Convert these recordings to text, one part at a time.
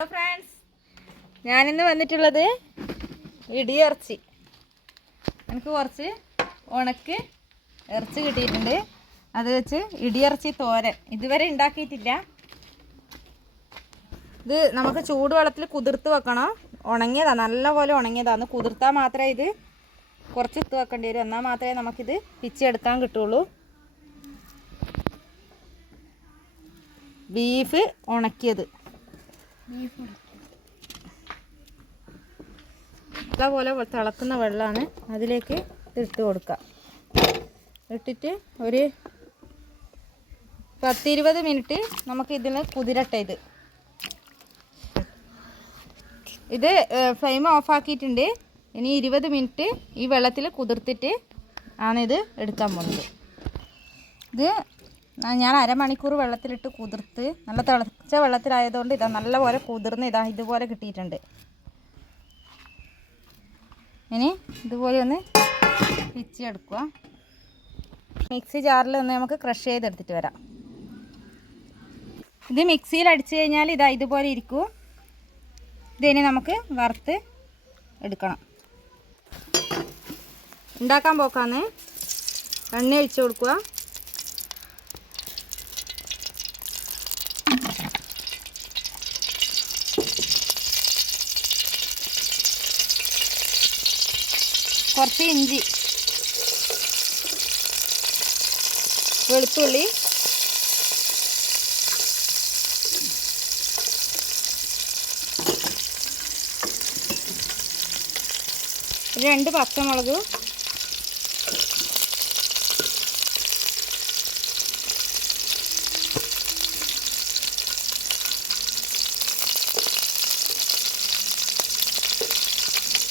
Hello friends ഞാനിന്ന് വന്നിട്ടുള്ളത് ഇടിയിറച്ചി. എനിക്ക് കുറച്ച് ഉണക്ക് ഇറച്ചി കിട്ടിയിട്ടുണ്ട്. അത് വെച്ച് ഇടിയിറച്ചി തോരൻ. ഇതുവരെ ഉണ്ടാക്കിയിട്ടില്ല. ഇത് നമുക്ക് ചൂടുവെള്ളത്തിൽ കുതിർത്ത് വെക്കണം. ഉണങ്ങിയതാണ് നല്ലപോലെ ഉണങ്ങിയതാണ് കുതിർത്താൽ മാത്രമേ ഇത് കുറച്ച് ഇത്ത് വെക്കേണ്ടി വരും. എന്നാൽ മാത്രമേ നമുക്കിത് പിച്ചെടുക്കാൻ കിട്ടുള്ളൂ. ബീഫ് ഉണക്കിയത്. പോലെ തിളക്കുന്ന വെള്ളമാണ് അതിലേക്ക് ഇട്ട് കൊടുക്കുക. ഇട്ടിട്ട് ഒരു പത്തിരുപത് മിനിറ്റ് നമുക്ക് ഇതിൽ കുതിരട്ടെ ഇത്. ഇത് ഫ്ലെയിം ഓഫാക്കിയിട്ടുണ്ട് ഇനി ഇരുപത് മിനിറ്റ് ഈ വെള്ളത്തിൽ കുതിർത്തിട്ട് ആണ് ഇത് എടുക്കാൻ പോകുന്നത് ഇത് ഞാൻ അരമണിക്കൂർ വെള്ളത്തിലിട്ട് കുതിർത്ത് നല്ല തിളച്ച വെള്ളത്തിലായതുകൊണ്ട് ഇതാ നല്ലപോലെ കുതിർന്ന് ഇതാ ഇതുപോലെ കിട്ടിയിട്ടുണ്ട്. ഇനി ഇതുപോലെ ഒന്ന് പിച്ചെടുക്കുക മിക്സി ജാറിൽ ഒന്ന് നമുക്ക് ക്രഷ് ചെയ്തെടുത്തിട്ട് വരാം. ഇത് മിക്സിയിൽ അടിച്ചു കഴിഞ്ഞാൽ ഇതാ ഇതുപോലെ ഇരിക്കും. ഇതിനെ നമുക്ക് വറുത്ത് എടുക്കണം. ഉണ്ടാക്കാൻ പോക്കാന്ന്. എണ്ണ ഒഴിച്ചു കൊടുക്കുക. കുറച്ച് ഇഞ്ചി. വെളുത്തുള്ളി. രണ്ട് പച്ചമുളക്.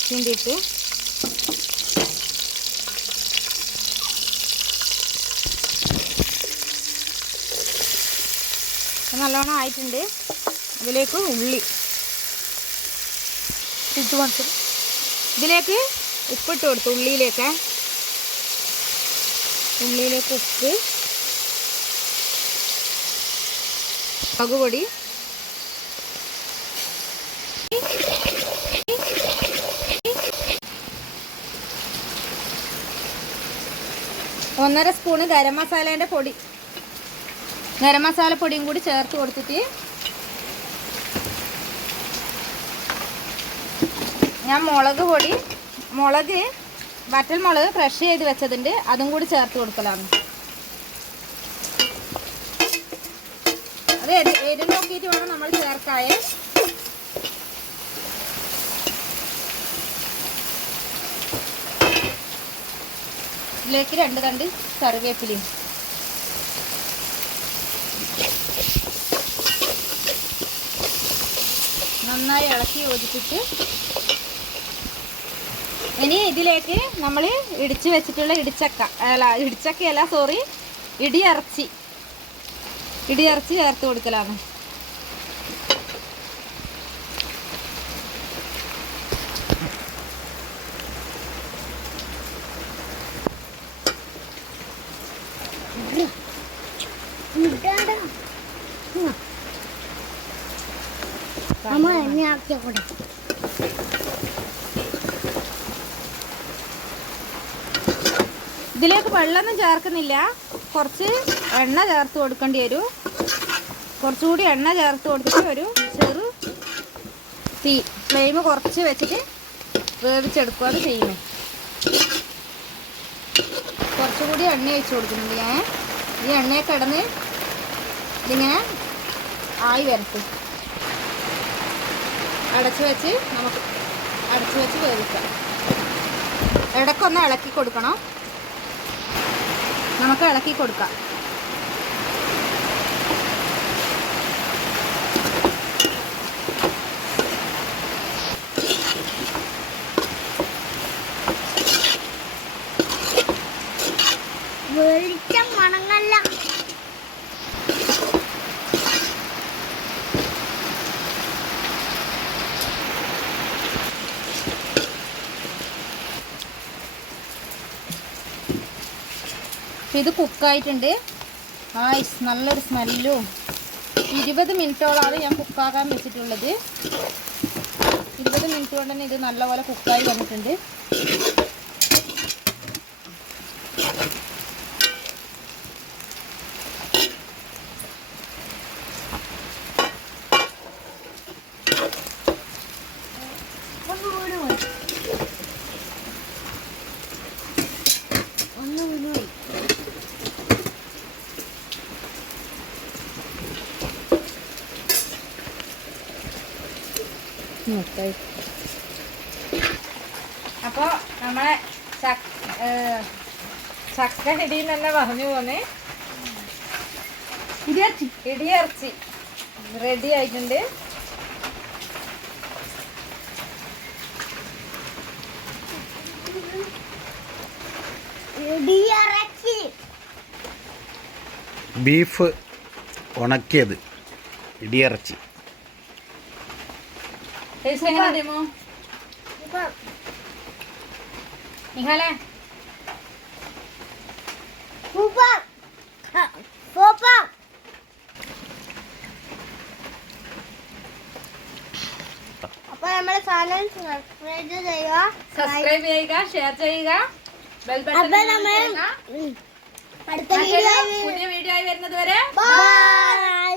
ചീന്തിയിട്ട് നല്ലോണം ആയിട്ടുണ്ട്. ഇതിലേക്ക് ഉള്ളി. ഇത് മാത്രം ഇതിലേക്ക് ഉപ്പിട്ട് കൊടുത്തു ഉള്ളിയിലേക്ക്. ഉള്ളിയിലേക്ക് ഉപ്പ്. മുളക് ഒന്നര സ്പൂണ് ഗരം മസാലേന്റെ പൊടി. ഗരം മസാല പൊടിയും കൂടി ചേർത്ത് കൊടുത്തിട്ട് ഞാൻ മുളക് പൊടി മുളക് വറ്റൽ മുളക് ക്രഷ് ചെയ്ത് വെച്ചതുണ്ട് അതും കൂടി ചേർത്ത് കൊടുക്കലാണ്. അത് എരി നോക്കിയിട്ട് വേണം നമ്മൾ ചേർക്കായ ഇതിലേക്ക് രണ്ട് തണ്ട് കറിവേപ്പിലയും നന്നായി ഇളക്കി യോജിപ്പിച്ച് ഇനി ഇതിലേക്ക് നമ്മൾ ഇടിച്ച് വെച്ചിട്ടുള്ള ഇടിച്ചക്ക അല്ല ഇടിച്ചക്കയല്ല സോറി ഇടിയിറച്ചി. ഇടിയിറച്ചി ചേർത്ത് കൊടുക്കലാണ്. അമ്മ എന്നെ ആക്കി കൂടെ ഇതിലേക്ക് വെള്ളമൊന്നും ചേർക്കുന്നില്ല. കുറച്ച് എണ്ണ ചേർത്ത് കൊടുക്കേണ്ടി വരും. കുറച്ചുകൂടി എണ്ണ ചേർത്ത് കൊടുത്തിട്ട് ഒരു ചെറു തീ ഫ്ലെയിം കുറച്ച് വെച്ചിട്ട് വേവിച്ചെടുക്കുകയാണ് ചെയ്യുന്നത് കുറച്ചുകൂടി എണ്ണ ഒഴിച്ച് കൊടുക്കുന്നുണ്ട്. ഞാൻ ഈ എണ്ണയെ കിടന്ന് ഇതിങ്ങനെ ആയി വരട്ടെ. അടച്ചു വെച്ച് നമുക്ക് അടച്ചു വെച്ച് വേവിക്കാം. ഇടക്കൊന്ന് ഇളക്കി കൊടുക്കണം. നമുക്ക് ഇളക്കി കൊടുക്കാം. വെളിച്ചം മണങ്ങല്ല. ഇത് കുക്കായിട്ടുണ്ട്. ആയിസ് നല്ലൊരു സ്മെല്ലും ഇരുപത് മിനിറ്റോളാണ് ഞാൻ കുക്കാക്കാൻ വെച്ചിട്ടുള്ളത്. ഇരുപത് മിനിറ്റ് കൊണ്ട് തന്നെ ഇത് നല്ലപോലെ കുക്കായി വന്നിട്ടുണ്ട്. അപ്പോൾ നമ്മളെ ചക്ക ഇടി തന്നെ പറഞ്ഞു പോന്നേ. ഇടിയച്ചി. ഇടിയിറച്ചി റെഡി ആയിട്ടുണ്ട്. ബീഫ് ഉണക്കിയത് ഇടിയിറച്ചി. ടേസ്റ്റ് എങ്ങനെ ഡെമോ ഇപ്പം നിഹാലേ സൂപ്പർ സൂപ്പർ അപ്പൊ നമ്മുടെ ചാനൽ സബ്സ്ക്രൈബ് ചെയ്യുക സബ്സ്ക്രൈബ് ചെയ്യുക ഷെയർ ചെയ്യുക ബെൽ ബട്ടൺ അപ്പൊ നമ്മൾ ഉം, അടുത്ത വീഡിയോ പുതിയ വീഡിയോ ആയി വരുന്നത് വരെ ബൈ